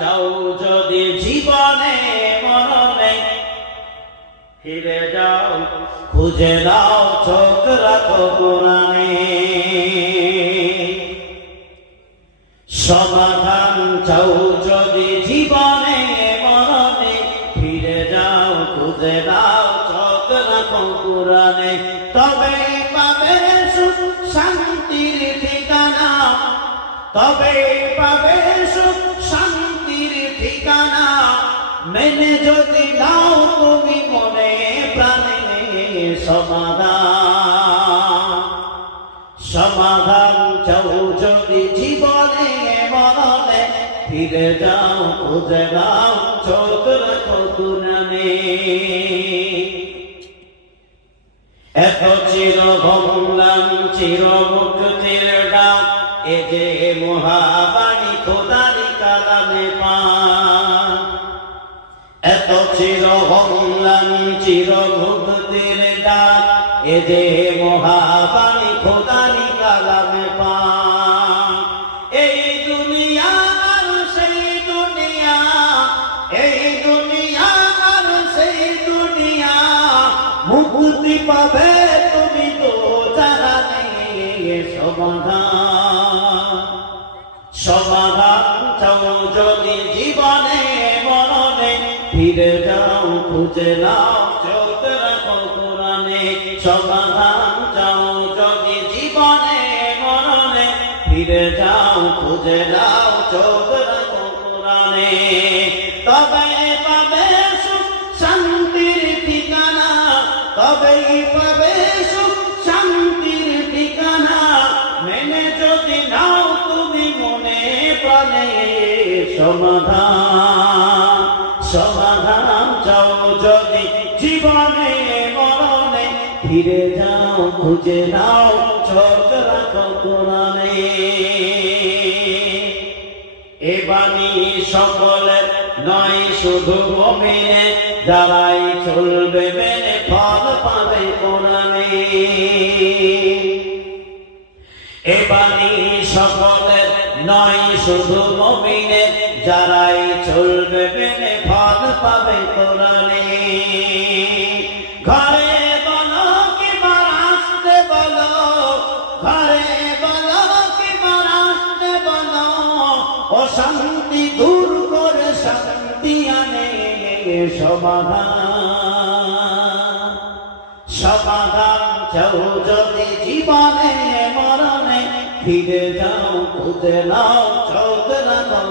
চাও যদি জীবনে মরণে, ফিরে যাও খুঁজে দাও চোখ রাখো কোরআনে। সমাধান চাও যদি জীবনে মরণে, ফিরে যাও খুঁজে দাও চোখ রাখো কোরআনে। তবেই পাবে সুখ শান্তির ঠিকানা, তবেই পাবে সুখ শান্তির ঠিকানা। মেনে যদি নাও তুমি মনে প্রাণে সমাধান। সমাধান চাও যদি জীবনে মরণে, ফিরে যাও খুঁজে দাও চোখ রাখো কোরআনে। এত চির ভোলাম চির মুক্তির ডাক, এ যে মহাবাণী খোদারি কালামে পান। এত চির ভোলাম চির মুক্তির ডাক, এ যে মহাবাণী খোদারি কালামে পান। এই দুনিয়া আর সেই দুনিয়া, এই দুনিয়া আর সেই দুনিয়া, মুক্তি পাবে তুমি তো জানে সমাধান। সমাধান চাও যদি জীবনে মরণে, ফিরে যাও খুঁজে নাও চোখ রাখো কোরআনে। সমাধান চাও যদি জীবনে মরণে, ফিরে যাও খুঁজে নাও চোখ রাখো কোরআনে। তবে পাবে সুখ শান্তির ঠিকানা, তবেই পাবে সুখ শান্তির ঠিকানা। মেনে যদি নাও তুমি মনে প্রাণে সমাধান। সমাধান চাও যদি জীবনে মরণে, ফিরে যাও খুঁজে নাও চোখ রাখো কোরআনে। এ বাণী সকলের নয় শুধু মুমিনের, যারাই চলবে মেনে ফল পাবে কোরআনে। এ বাণী সকলের নয় শুধু মুমিনের, যারাই চলবে মেনে ফল পাবে কোরআনে। ঘরে বলো কি রাস্তে বলো, ঘরে বলো কি রাস্তে বলো, অশান্তি দূর করে শান্তি আনে সমাধান। সমাধান চাও যদি জীবনে মরণে, ফিরে যাও খুঁজে নাও চোখ রাখো।